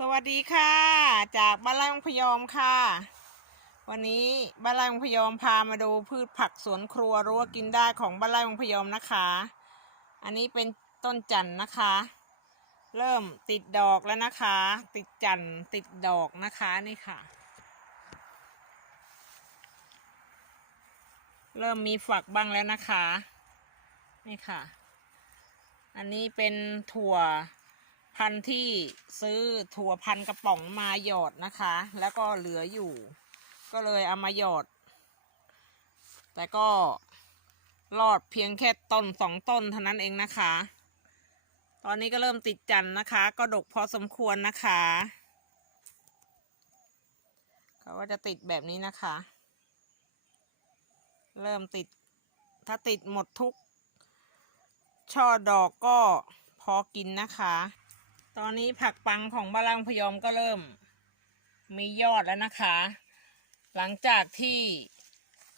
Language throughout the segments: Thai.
สวัสดีค่ะ จากบ้านไร่องพยอมค่ะ วันนี้บ้านไร่องพยอมพามาดูพืชผักสวนครัวรั้วกินได้ของบ้านไร่องพยอมนะคะ อันนี้เป็นต้นจันทร์นะคะ เริ่มติดดอกแล้วนะคะ ติดจันทร์ติดดอกนะคะนี่ค่ะ เริ่มมีฝักบ้างแล้วนะคะ นี่ค่ะ อันนี้เป็นถั่ว พันที่ซื้อถั่วพันกระป๋องมาหยอดนะคะ แล้วก็เหลืออยู่ ก็เลยเอามาหยอด แต่ก็รอดเพียงแค่ต้นสองต้นเท่านั้นเองนะคะ ตอนนี้ก็เริ่มติดจันทร์นะคะ ก็ดกพอสมควรนะคะเขาก็จะติดแบบนี้นะคะ เริ่มติด ถ้าติดหมดทุก ช่อดอกก็พอกินนะคะ ตอนนี้ผักปังของบ้านลังพยอมก็เริ่ม มียอดแล้วนะคะ หลังจากที่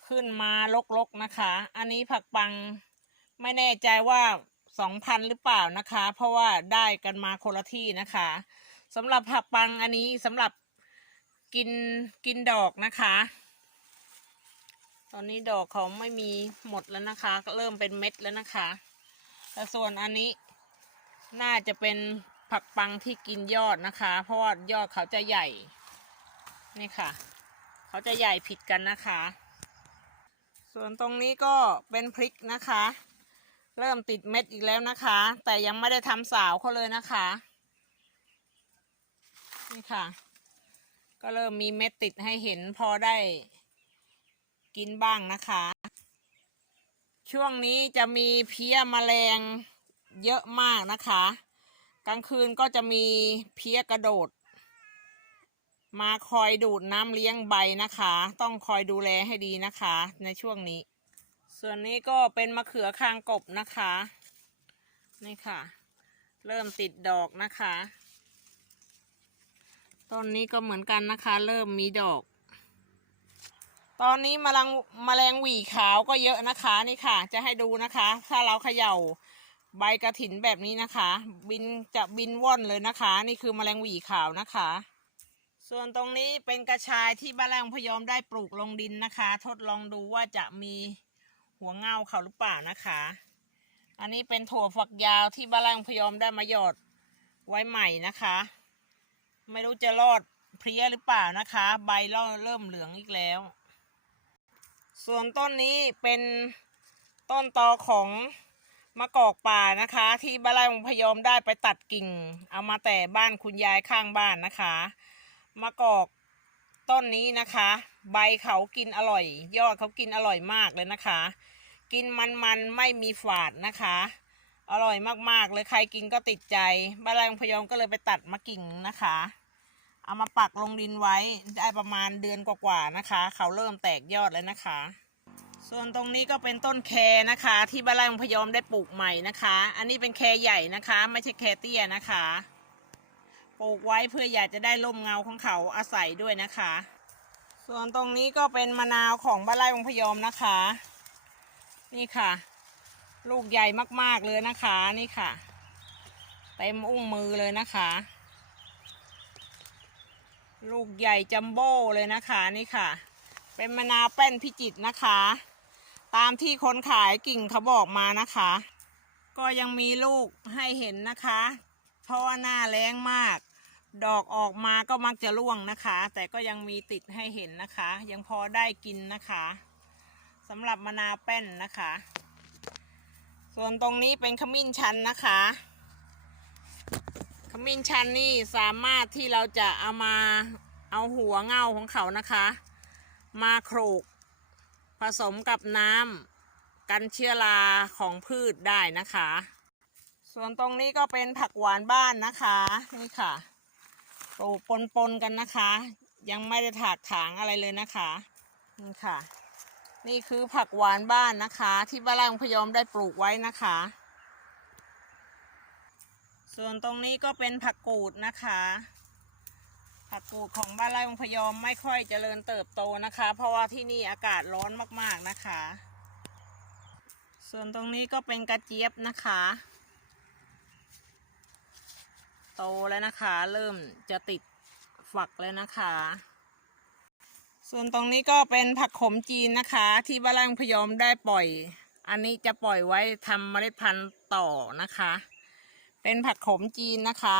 ขึ้นมาลกๆนะคะ อันนี้ผักปังไม่แน่ใจว่าสองพันหรือเปล่านะคะ เพราะว่าได้กันมาคนละที่นะคะสำหรับผักปังอันนี้สำหรับกินกินดอกนะคะ ตอนนี้ดอกเขาไม่มีหมดแล้วนะคะ ก็เริ่มเป็นเม็ดแล้วนะคะแต่ส่วนอันนี้น่าจะเป็น ผักปังที่กินยอดนะคะ เพราะว่ายอดเขาจะใหญ่ นี่ค่ะ เขาจะใหญ่ผิดกันนะคะ ส่วนตรงนี้ก็เป็นพริกนะคะ เริ่มติดเม็ดอีกแล้วนะคะ แต่ยังไม่ได้ทำสาวเขาเลยนะคะ นี่ค่ะ ก็เริ่มมีเม็ดติดให้เห็นพอได้กินบ้างนะคะ ช่วงนี้จะมีเพี้ยแมลงเยอะมากนะคะ กลางคืนก็จะมีเพี้ยกระโดด มาคอยดูดน้ำเลี้ยงใบนะคะ ต้องคอยดูแลให้ดีนะคะ ในช่วงนี้ ส่วนนี้ก็เป็นมะเขือคางกบนะคะนี่ค่ะ เริ่มติดดอกนะคะต้นนี้ก็เหมือนกันนะคะ เริ่มมีดอก ตอนนี้มแมลงแมลงหวีขาวก็เยอะนะคะนี่ค่ะ จะให้ดูนะคะ ถ้าเราเขย่า ใบกระถินแบบนี้นะคะ บินจะบินว่อนเลยนะคะ นี่คือแมลงหวีขาวนะคะ ส่วนตรงนี้เป็นกระชายที่บ้านแรงพยอมได้ปลูกลงดินนะคะ ทดลองดูว่าจะมีหัวเงาเขาหรือเปล่านะคะ อันนี้เป็นถั่วฝักยาวที่บ้านแรงพยอมได้มาหยอดไว้ใหม่นะคะ ไม่รู้จะรอดเพลี้ยหรือเปล่านะคะ ใบเริ่มเหลืองอีกแล้ว ส่วนต้นนี้เป็นต้นตอของ มะกอกป่านะคะ ที่บ้านไร่องพยอมได้ไปตัดกิ่ง เอามาแต่บ้านคุณยายข้างบ้านนะคะมะกอกต้นนี้นะคะ ใบเขากินอร่อย ยอดเขากินอร่อยมากเลยนะคะ กินมันๆไม่มีฝาดนะคะ อร่อยมากๆเลยใครกินก็ติดใจบ้านไร่องพยอมก็เลยไปตัดมากิ่งนะคะ เอามาปักลงดินไว้ได้ประมาณเดือนกว่าๆนะคะ เขาเริ่มแตกยอดแล้วนะคะ ส่วนตรงนี้ก็เป็นต้นแคนะคะ ที่บ้านไร่องพยอมได้ปลูกใหม่นะคะ อันนี้เป็นแคใหญ่นะคะ ไม่ใช่แคเตี้ยนะคะ ปลูกไว้เพื่ออยากจะได้ร่มเงาของเขาอาศัยด้วยนะคะ ส่วนตรงนี้ก็เป็นมะนาวของบ้านไร่องพยอมนะคะ นี่ค่ะ ลูกใหญ่มากๆเลยนะคะนี่ค่ะเต็มอุ้งมือเลยนะคะ ลูกใหญ่จัมโบ้เลยนะคะนี่ค่ะ เป็นมะนาวแป้นพิจิตรนะคะ ตามที่คนขายกิ่งเขาบอกมานะคะ ก็ยังมีลูกให้เห็นนะคะ เพราะว่าหน้าแรงมาก ดอกออกมาก็มักจะร่วงนะคะ แต่ก็ยังมีติดให้เห็นนะคะ ยังพอได้กินนะคะสำหรับมะนาวแป้นนะคะ ส่วนตรงนี้เป็นขมิ้นชันนะคะ ขมิ้นชันนี่สามารถที่เราจะเอามาเอาหัวเง่าของเขานะคะ มาโขลก ผสมกับน้ำกันเชื้อราของพืชได้นะคะ ส่วนตรงนี้ก็เป็นผักหวานบ้านนะคะนี่ค่ะปลูกปนๆกันนะคะ ยังไม่ได้ถากถางอะไรเลยนะคะนี่ค่ะ นี่คือผักหวานบ้านนะคะ ที่บ้านไร่องพยอมได้ปลูกไว้นะคะ ส่วนตรงนี้ก็เป็นผักกูดนะคะ ผักกูดของบ้านไร่องพยอมไม่ค่อยเจริญเติบโตนะคะ เพราะว่าที่นี่อากาศร้อนมากๆนะคะ ส่วนตรงนี้ก็เป็นกระเจี๊ยบนะคะ โตแล้วนะคะ เริ่มจะติดฝักแล้วนะคะ ส่วนตรงนี้ก็เป็นผักขมจีนนะคะ ที่บ้านไร่ลุงพยอมได้ปล่อย อันนี้จะปล่อยไว้ทำเมล็ดพันธุ์ต่อนะคะ เป็นผักขมจีนนะคะ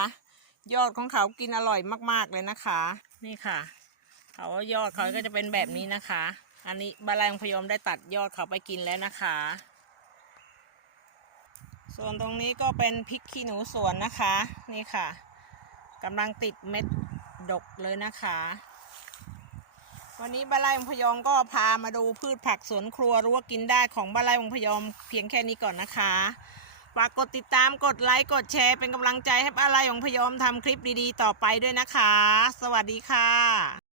ยอดของเขากินอร่อยมาก ๆ เลยนะคะ นี่ค่ะ เขายอดเขาก็จะเป็นแบบนี้นะคะ อันนี้บานไร่ลุงพยอมได้ตัดยอดเขาไปกินแล้วนะคะ ส่วนตรงนี้ก็เป็นพริกขี้หนูสวนนะคะ นี่ค่ะกำลังติดเม็ดดกเลยนะคะ วันนี้บานไร่องพยอมก็พามาดูพืชผักสวนครัวรั้ว่ากินได้ของบานไร่องพยอมเพียงแค่นี้ก่อนนะคะ ฝากกดติดตามกดไลค์กดแชร์เป็นกำลังใจให้ป้านไรของพยอมทำคลิปดีๆ ต่อไปด้วยนะคะ สวัสดีค่ะ